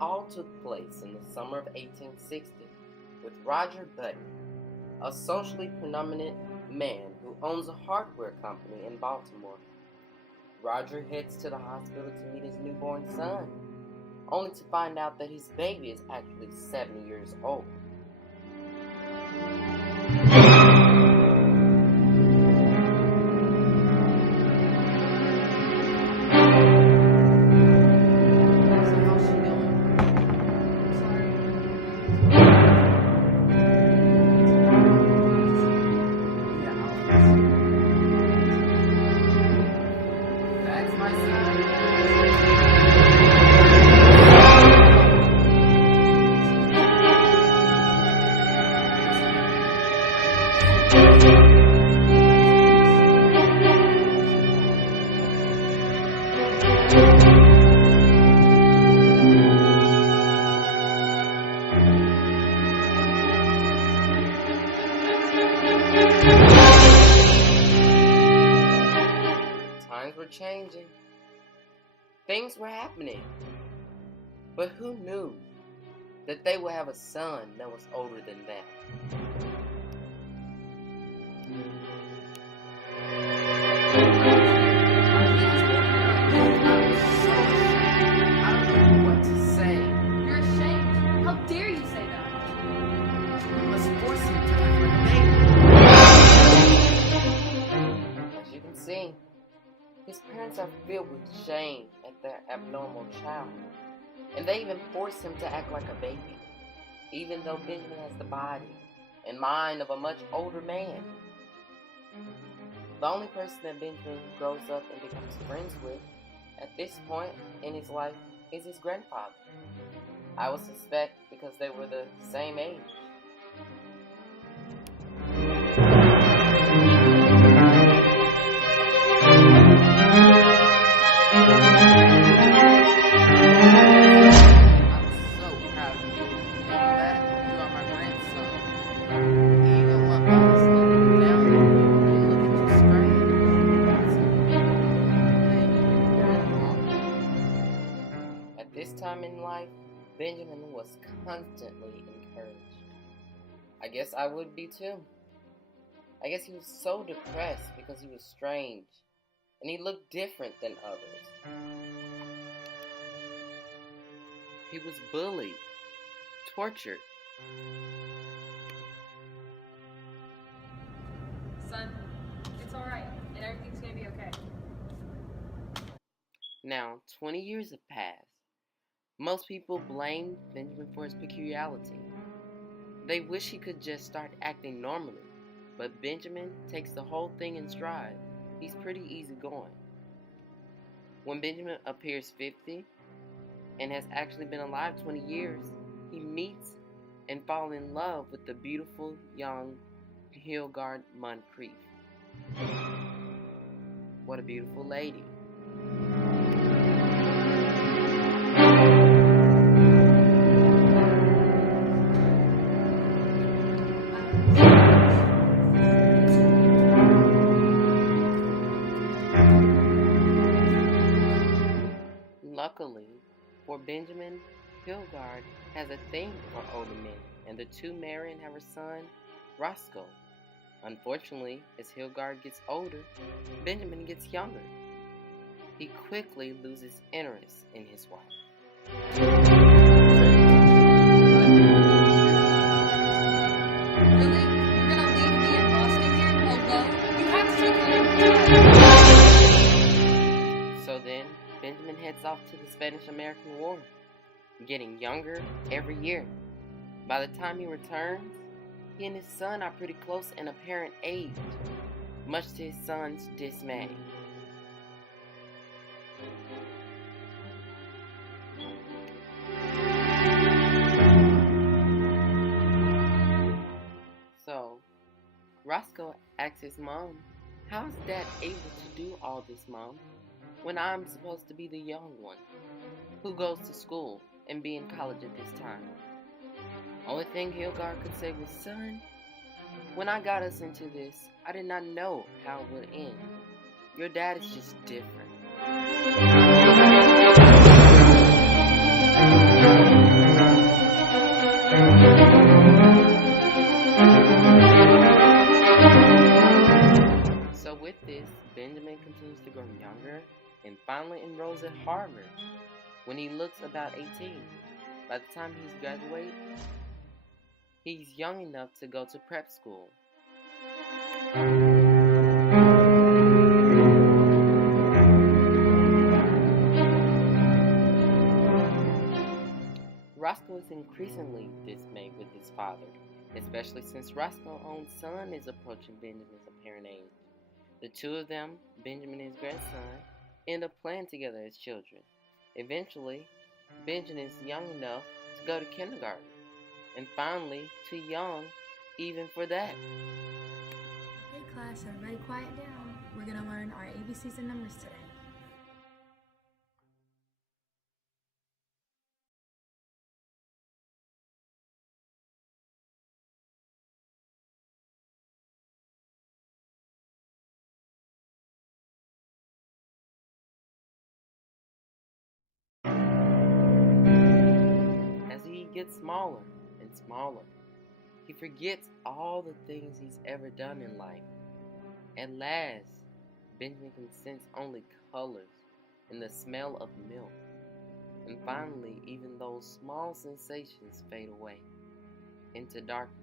all took place in the summer of 1860 with Roger Buddy, a socially prominent man who owns a hardware company in Baltimore. Roger heads to the hospital to meet his newborn son, only to find out that his baby is actually 70 years old. Times were changing. Things were happening. But who knew that they would have a son that was older than them? I don't know what to say. You're ashamed. How dare you say that? We must force him to have a baby. As you can see, his parents are filled with shame at their abnormal child, and they even force him to act like a baby, even though Benjamin has the body and mind of a much older man. The only person that Benjamin grows up and becomes friends with at this point in his life is his grandfather. I would suspect because they were the same age. This time in life, Benjamin was constantly encouraged. I guess I would be too. I guess he was so depressed because he was strange, and he looked different than others. He was bullied, tortured. Son, it's alright, and everything's gonna be okay. Now, 20 years have passed. Most people blame Benjamin for his peculiarity. They wish he could just start acting normally, but Benjamin takes the whole thing in stride. He's pretty easygoing. When Benjamin appears 50 and has actually been alive 20 years, he meets and falls in love with the beautiful young Hildegarde Moncrief. What a beautiful lady. Luckily for Benjamin, Hildegarde has a thing for older men, and the two marry and have a son, Roscoe. Unfortunately, as Hildegarde gets older, Benjamin gets younger. He quickly loses interest in his wife. Really? You're gonna leave me and Roscoe here alone? You have to take care of him. So then, Benjamin heads off to the Spanish-American War, getting younger every year. By the time he returns, he and his son are pretty close in apparent age, much to his son's dismay. So, Roscoe asks his mom, "How's Dad able to do all this, Mom, when I'm supposed to be the young one who goes to school and be in college at this time?" Only thing Hildegarde could say was, "Son, when I got us into this, I did not know how it would end. Your dad is just different." continues to grow younger and finally enrolls at Harvard when he looks about 18. By the time he's graduated, he's young enough to go to prep school. Roscoe is increasingly dismayed with his father, especially since Roscoe's own son is approaching Benjamin's apparent age. The two of them, Benjamin and his grandson, end up playing together as children. Eventually, Benjamin is young enough to go to kindergarten, and finally, too young even for that. Hey class, everybody quiet down. We're gonna learn our ABCs and numbers today. As he gets smaller and smaller, he forgets all the things he's ever done in life. At last, Benjamin can sense only colors and the smell of milk. And finally, even those small sensations fade away into darkness.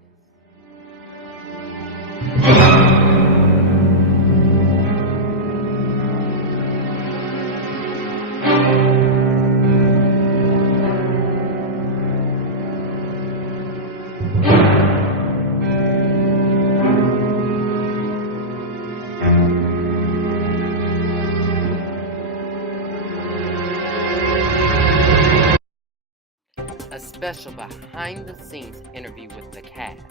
A special behind-the-scenes interview with the cast.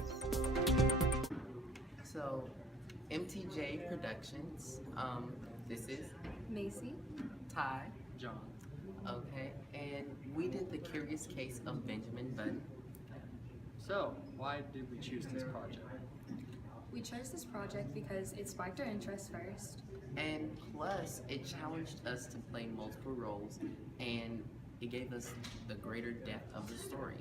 So, MTJ Productions. This is Macy. Ty. John. Okay, and we did the Curious Case of Benjamin Button. So, why did we choose this project? We chose this project because it sparked our interest first. And plus, it challenged us to play multiple roles, and it gave us the greater depth of the story.